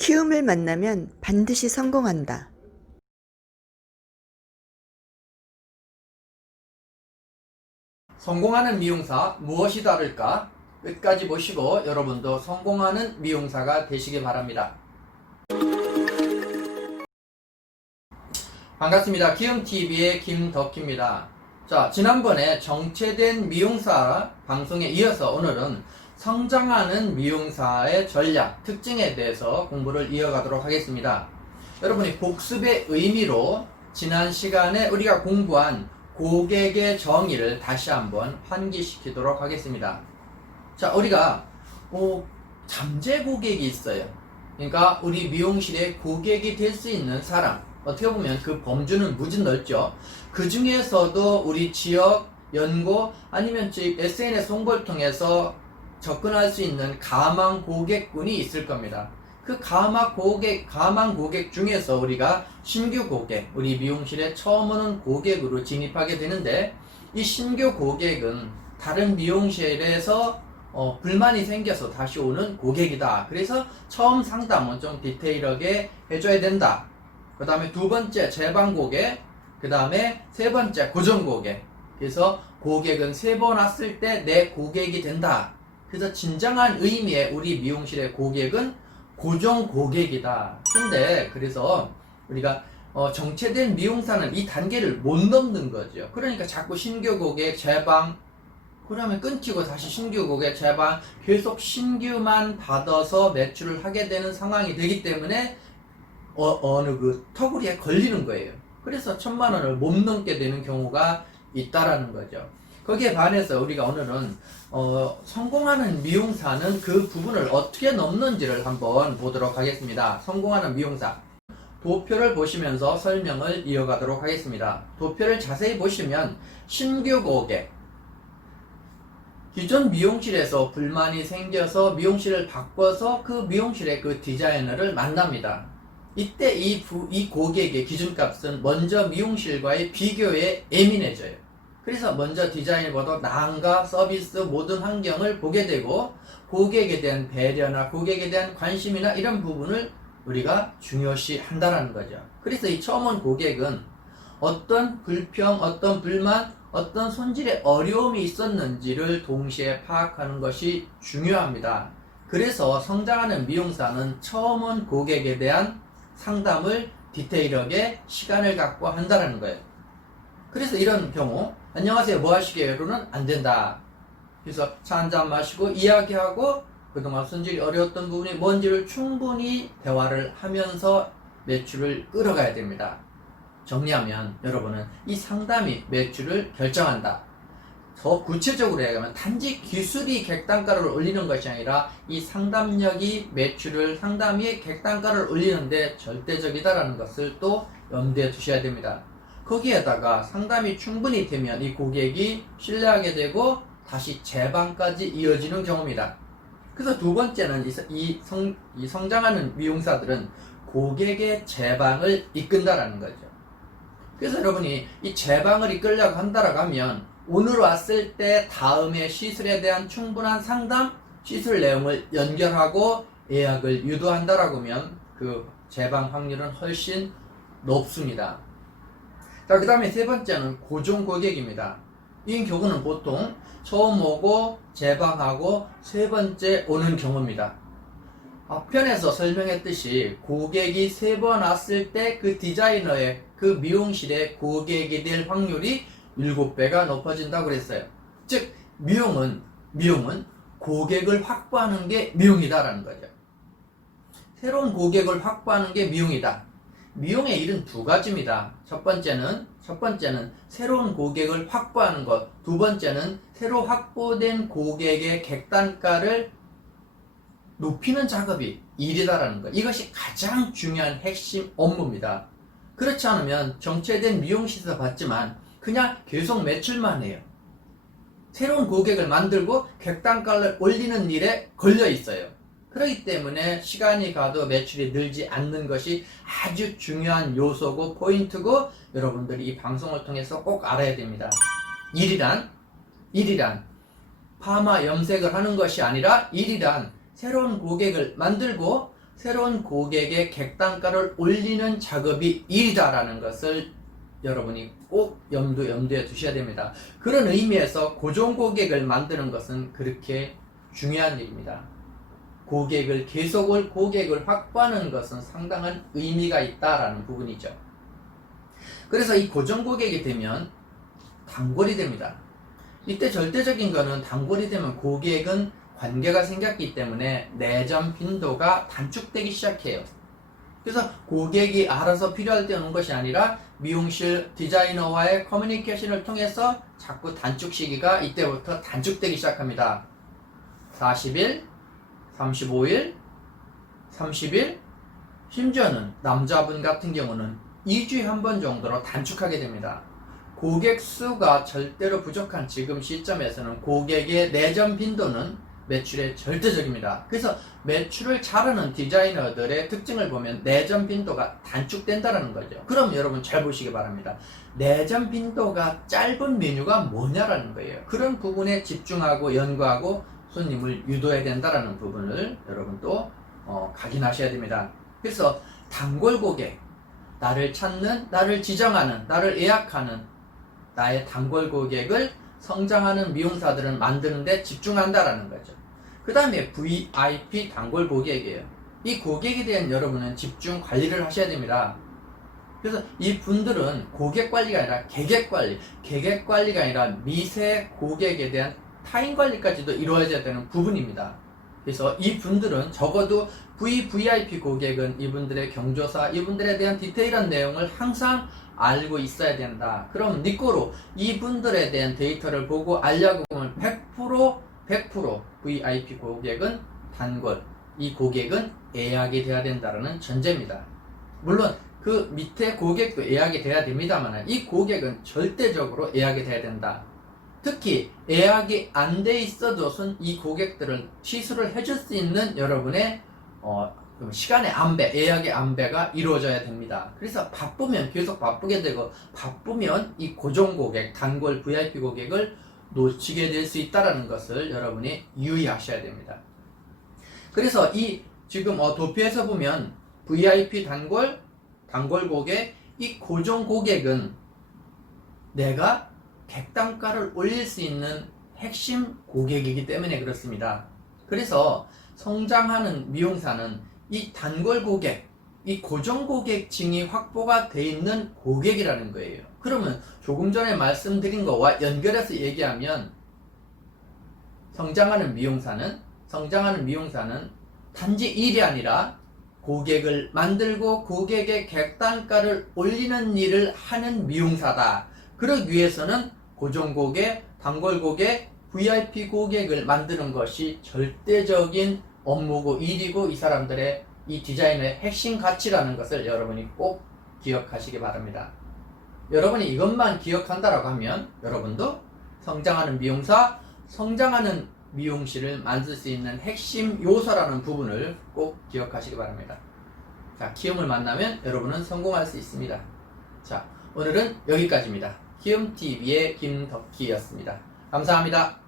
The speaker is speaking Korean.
키움을 만나면 반드시 성공한다. 성공하는 미용사 무엇이 다를까? 끝까지 보시고 여러분도 성공하는 미용사가 되시기 바랍니다. 반갑습니다. 키움TV의 김덕희입니다. 자, 지난번에 정체된 미용사 방송에 이어서 오늘은 성장하는 미용사의 전략, 특징에 대해서 공부를 이어가도록 하겠습니다. 여러분이 복습의 의미로 지난 시간에 우리가 공부한 고객의 정의를 다시 한번 환기시키도록 하겠습니다. 자, 우리가 잠재 고객이 있어요. 그러니까 우리 미용실에 고객이 될 수 있는 사람, 어떻게 보면 그 범주는 무지 넓죠. 그 중에서도 우리 지역, 연고, 아니면 SNS 홍보를 통해서 접근할 수 있는 가망 고객군이 있을 겁니다. 그 가망 고객 중에서 우리가 신규 고객, 우리 미용실에 처음 오는 고객으로 진입하게 되는데, 이 신규 고객은 다른 미용실에서 불만이 생겨서 다시 오는 고객이다. 그래서 처음 상담은 좀 디테일하게 해줘야 된다. 그 다음에 두 번째 재방 고객, 그 다음에 세 번째 고정 고객. 그래서 고객은 세 번 왔을 때 내 고객이 된다. 그래서 진정한 의미의 우리 미용실의 고객은 고정 고객이다. 근데 그래서 우리가 정체된 미용사는 이 단계를 못 넘는 거죠. 그러니까 자꾸 신규 고객 재방, 그러면 끊기고 다시 신규 고객 재방, 계속 신규만 받아서 매출을 하게 되는 상황이 되기 때문에 어느 그 터구리에 걸리는 거예요. 그래서 1000만 원을 못 넘게 되는 경우가 있다라는 거죠. 거기에 반해서 우리가 오늘은 성공하는 미용사는 그 부분을 어떻게 넘는지를 한번 보도록 하겠습니다. 성공하는 미용사, 도표를 보시면서 설명을 이어가도록 하겠습니다. 도표를 자세히 보시면 신규 고객, 기존 미용실에서 불만이 생겨서 미용실을 바꿔서 그 미용실의 그 디자이너를 만납니다. 이때 이 고객의 기준값은 먼저 미용실과의 비교에 예민해져요. 그래서 먼저 디자인보다 나음과 서비스 모든 환경을 보게 되고, 고객에 대한 배려나 고객에 대한 관심이나 이런 부분을 우리가 중요시 한다는 거죠. 그래서 이 처음 온 고객은 어떤 불평, 어떤 불만, 어떤 손질에 어려움이 있었는지를 동시에 파악하는 것이 중요합니다. 그래서 성장하는 미용사는 처음 온 고객에 대한 상담을 디테일하게 시간을 갖고 한다는 거예요. 그래서 이런 경우 안녕하세요 뭐 하시게요로는 안 된다. 그래서 차 한잔 마시고 이야기하고 그동안 손질이 어려웠던 부분이 뭔지를 충분히 대화를 하면서 매출을 끌어가야 됩니다. 정리하면 여러분은 이 상담이 매출을 결정한다. 더 구체적으로 얘기하면 단지 기술이 객단가를 올리는 것이 아니라 이 상담력이 매출을, 상담이 객단가를 올리는데 절대적이다라는 것을 또 염두에 두셔야 됩니다. 거기에다가 상담이 충분히 되면 이 고객이 신뢰하게 되고 다시 재방까지 이어지는 경우입니다. 그래서 두 번째는 이 성장하는 미용사들은 고객의 재방을 이끈다라는 거죠. 그래서 여러분이 이 재방을 이끌려고 한다라고 하면 오늘 왔을 때 다음에 시술에 대한 충분한 상담, 시술 내용을 연결하고 예약을 유도한다라고 하면 그 재방 확률은 훨씬 높습니다. 자, 그 다음에 세 번째는 고정 고객입니다. 이 경우는 보통 처음 오고 재방하고 세 번째 오는 경우입니다. 앞편에서 설명했듯이 고객이 세 번 왔을 때 그 디자이너의 그 미용실의 고객이 될 확률이 7배가 높아진다고 그랬어요. 즉 미용은 고객을 확보하는 게 미용이다라는 거죠. 새로운 고객을 확보하는 게 미용이다. 미용의 일은 두 가지입니다. 첫 번째는 새로운 고객을 확보하는 것, 두 번째는 새로 확보된 고객의 객단가를 높이는 작업이 일이다라는 것. 이것이 가장 중요한 핵심 업무입니다. 그렇지 않으면 정체된 미용실에서 봤지만 그냥 계속 매출만 해요. 새로운 고객을 만들고 객단가를 올리는 일에 걸려 있어요. 그렇기 때문에 시간이 가도 매출이 늘지 않는 것이 아주 중요한 요소고 포인트고, 여러분들이 이 방송을 통해서 꼭 알아야 됩니다. 일이란 파마 염색을 하는 것이 아니라, 일이란 새로운 고객을 만들고 새로운 고객의 객단가를 올리는 작업이 일이다라는 것을 여러분이 꼭 염두에 두셔야 됩니다. 그런 의미에서 고정 고객을 만드는 것은 그렇게 중요한 일입니다. 고객을 확보하는 것은 상당한 의미가 있다라는 부분이죠. 그래서 이 고정 고객이 되면 단골이 됩니다. 이때 절대적인 거는 단골이 되면 고객은 관계가 생겼기 때문에 내점 빈도가 단축되기 시작해요. 그래서 고객이 알아서 필요할 때 오는 것이 아니라 미용실 디자이너와의 커뮤니케이션을 통해서 자꾸 단축 시기가 이때부터 단축되기 시작합니다. 40일, 35일, 30일, 심지어는 남자분 같은 경우는 2주에 한 번 정도로 단축하게 됩니다. 고객 수가 절대로 부족한 지금 시점에서는 고객의 내점 빈도는 매출에 절대적입니다. 그래서 매출을 잘하는 디자이너들의 특징을 보면 내점 빈도가 단축된다는 거죠. 그럼 여러분 잘 보시기 바랍니다. 내점 빈도가 짧은 메뉴가 뭐냐라는 거예요. 그런 부분에 집중하고 연구하고 손님을 유도해야 된다는 부분을 여러분 또 각인하셔야 됩니다. 그래서 단골 고객, 나를 찾는, 나를 지정하는, 나를 예약하는 나의 단골 고객을 성장하는 미용사들은 만드는 데 집중한다라는 거죠. 그 다음에 VIP 단골 고객이에요. 이 고객에 대한 여러분은 집중 관리를 하셔야 됩니다. 그래서 이 분들은 고객 관리가 아니라 계객 관리가 아니라 미세 고객에 대한 타인 관리까지도 이루어져야 되는 부분입니다. 그래서 이 분들은 적어도 VIP 고객은 이분들의 경조사, 이분들에 대한 디테일한 내용을 항상 알고 있어야 된다. 그럼 니꼬로 이분들에 대한 데이터를 보고 알려고 하면 100% VIP 고객은 단골, 이 고객은 예약이 돼야 된다는 전제입니다. 물론 그 밑에 고객도 예약이 돼야 됩니다만 이 고객은 절대적으로 예약이 돼야 된다. 특히 예약이 안 돼 있어도 이 고객들을 취소를 해줄 수 있는 여러분의 시간의 안배, 예약의 안배가 이루어져야 됩니다. 그래서 바쁘면 계속 바쁘게 되고 바쁘면 이 고정 고객, 단골 VIP 고객을 놓치게 될 수 있다는 것을 여러분이 유의하셔야 됩니다. 그래서 이 지금 도표에서 보면 VIP 단골 고객, 이 고정 고객은 내가 객단가를 올릴 수 있는 핵심 고객이기 때문에 그렇습니다. 그래서 성장하는 미용사는 이 단골 고객, 이 고정 고객층이 확보가 돼 있는 고객이라는 거예요. 그러면 조금 전에 말씀드린 거와 연결해서 얘기하면 성장하는 미용사는 단지 일이 아니라 고객을 만들고 고객의 객단가를 올리는 일을 하는 미용사다. 그러기 위해서는 고정 고객, 단골 고객, VIP 고객을 만드는 것이 절대적인 업무고 일이고 이 사람들의 이 디자인의 핵심 가치라는 것을 여러분이 꼭 기억하시기 바랍니다. 여러분이 이것만 기억한다라고 하면 여러분도 성장하는 미용사, 성장하는 미용실을 만들 수 있는 핵심 요소라는 부분을 꼭 기억하시기 바랍니다. 자, 키움을 만나면 여러분은 성공할 수 있습니다. 자, 오늘은 여기까지입니다. 키움TV의 김덕희였습니다. 감사합니다.